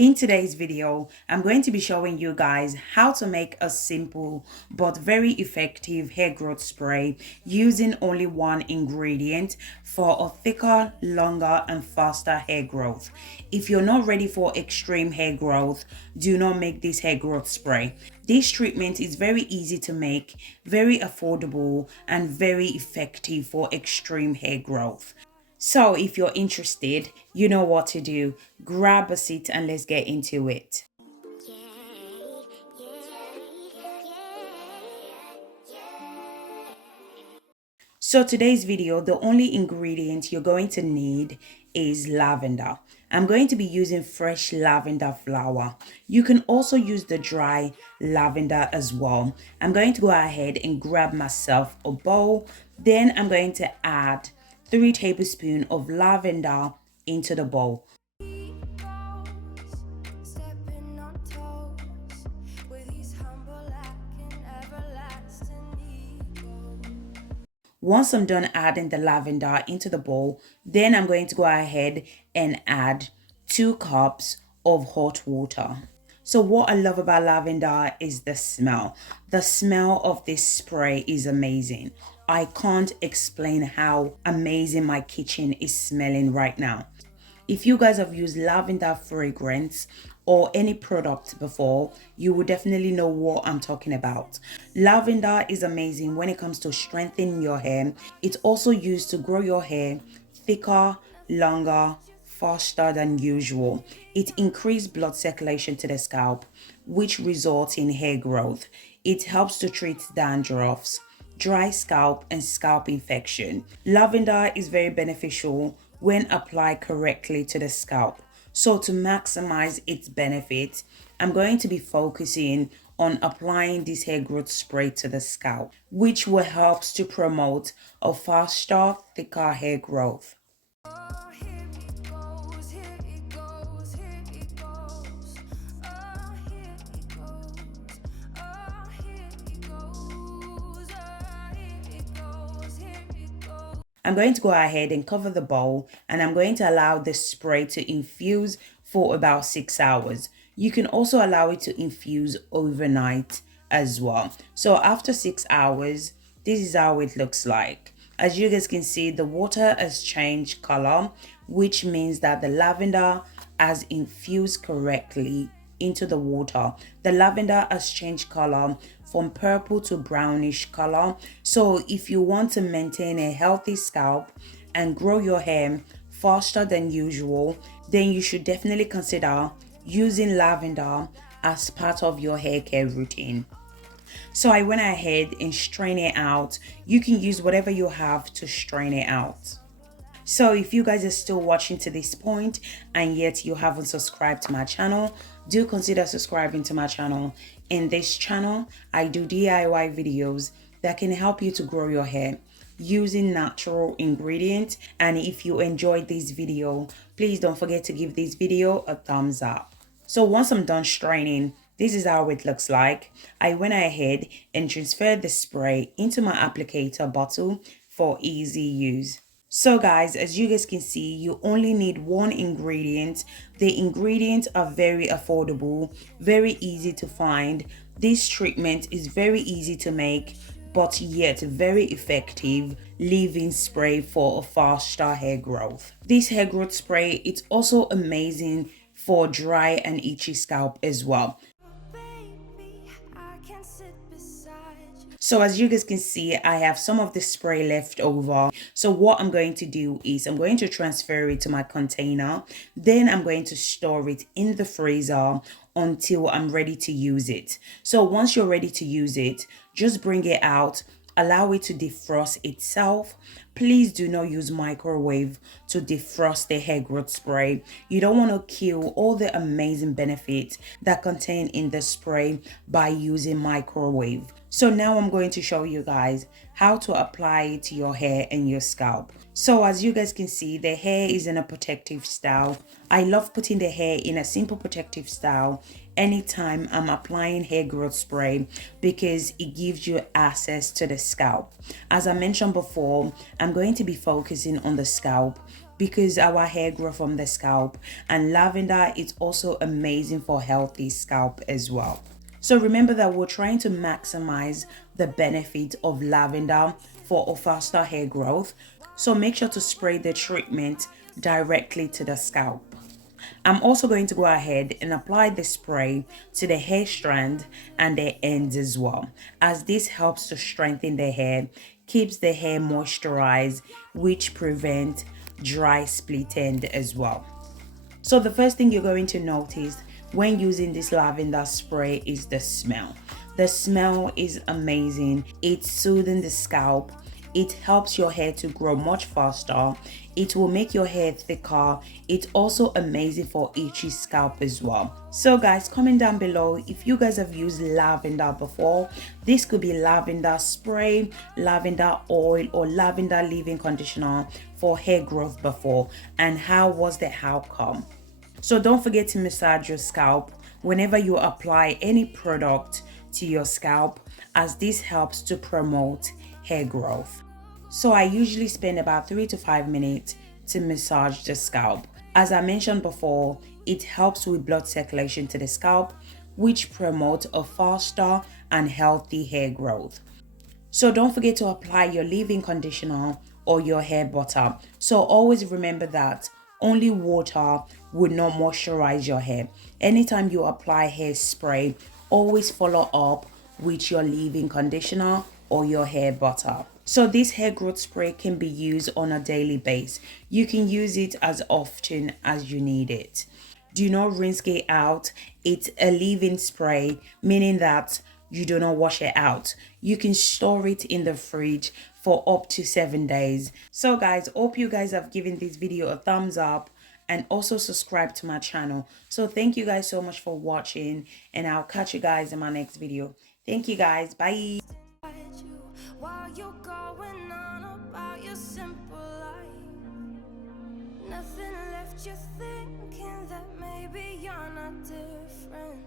In today's video, I'm going to be showing you guys how to make a simple but very effective hair growth spray using only one ingredient for a thicker, longer and faster hair growth. If you're not ready for extreme hair growth, do not make this hair growth spray. This treatment is very easy to make, very affordable and very effective for extreme hair growth. So if you're interested, you know what to do. Grab a seat and let's get into it. So today's video, the only ingredient you're going to need is lavender. I'm going to be using fresh lavender flower. You can also use the dry lavender as well. I'm going to go ahead and grab myself a bowl. Then I'm going to add 3 tablespoons of lavender into the bowl. Once I'm done adding the lavender into the bowl, then I'm going to go ahead and add 2 cups of hot water. So what I love about lavender is the smell. The smell of this spray is amazing. I can't explain how amazing my kitchen is smelling right now. If you guys have used lavender fragrance or any product before, you will definitely know what I'm talking about. Lavender is amazing when it comes to strengthening your hair. It's also used to grow your hair thicker, longer, faster than usual. It increases blood circulation to the scalp, which results in hair growth. It helps to treat dandruffs, dry scalp and scalp infection. Lavender is very beneficial when applied correctly to the scalp. So to maximize its benefits, I'm going to be focusing on applying this hair growth spray to the scalp, which will help to promote a faster, thicker hair growth. I'm going to go ahead and cover the bowl and I'm going to allow the spray to infuse for about 6 hours. You can also allow it to infuse overnight as well. So after 6 hours, this is how it looks like. As you guys can see, the water has changed color, which means that the lavender has infused correctly into the water. The lavender has changed color from purple to brownish color. So if you want to maintain a healthy scalp and grow your hair faster than usual, then you should definitely consider using lavender as part of your hair care routine. So I went ahead and strained it out. You can use whatever you have to strain it out. So if you guys are still watching to this point and yet you haven't subscribed to my channel, do consider subscribing to my channel. In this channel, I do DIY videos that can help you to grow your hair using natural ingredients. And if you enjoyed this video, please don't forget to give this video a thumbs up. So once I'm done straining, this is how it looks like. I went ahead and transferred the spray into my applicator bottle for easy use. So guys, as you guys can see, you only need one ingredient. The ingredients are very affordable, very easy to find. This treatment is very easy to make, but yet very effective leave-in spray for a faster hair growth. This hair growth spray, it's also amazing for dry and itchy scalp as well. So as you guys can see, I have some of the spray left over. So what I'm going to do is I'm going to transfer it to my container. Then I'm going to store it in the freezer until I'm ready to use it. So once you're ready to use it, just bring it out. Allow it to defrost itself. Please do not use microwave to defrost the hair growth spray. You don't want to kill all the amazing benefits that contain in the spray by using microwave. So now I'm going to show you guys how to apply it to your hair and your scalp. So as you guys can see, the hair is in a protective style. I love putting the hair in a simple protective style anytime I'm applying hair growth spray because it gives you access to the scalp. As I mentioned before, I'm going to be focusing on the scalp because our hair grows from the scalp, and lavender is also amazing for healthy scalp as well. So remember that we're trying to maximize the benefit of lavender for a faster hair growth. So make sure to spray the treatment directly to the scalp. I'm also going to go ahead and apply the spray to the hair strand and the ends as well, as this helps to strengthen the hair, keeps the hair moisturized, which prevents dry split end as well. So the first thing you're going to notice when using this lavender spray is the smell. The smell is amazing. It's soothing the scalp. It helps your hair to grow much faster. It will make your hair thicker. It's also amazing for itchy scalp as well. So guys, comment down below if you guys have used lavender before. This could be lavender spray, lavender oil, or lavender leave-in conditioner for hair growth before, and how was the outcome. So don't forget to massage your scalp whenever you apply any product to your scalp, as this helps to promote hair growth. So I usually spend about 3 to 5 minutes to massage the scalp. As I mentioned before, it helps with blood circulation to the scalp, which promotes a faster and healthy hair growth. So don't forget to apply your leave-in conditioner or your hair butter. So always remember that only water would not moisturize your hair. Anytime you apply hairspray, always follow up with your leave-in conditioner or your hair butter. So this hair growth spray can be used on a daily basis. You can use it as often as you need it. Do not rinse it out. It's a leave-in spray, meaning that you do not wash it out. You can store it in the fridge for up to 7 days. So guys, hope you guys have given this video a thumbs up and also subscribe to my channel. So thank you guys so much for watching, and I'll catch you guys in my next video. Thank you guys. Bye. While you're going on about your simple life, nothing left you thinking that maybe you're not different.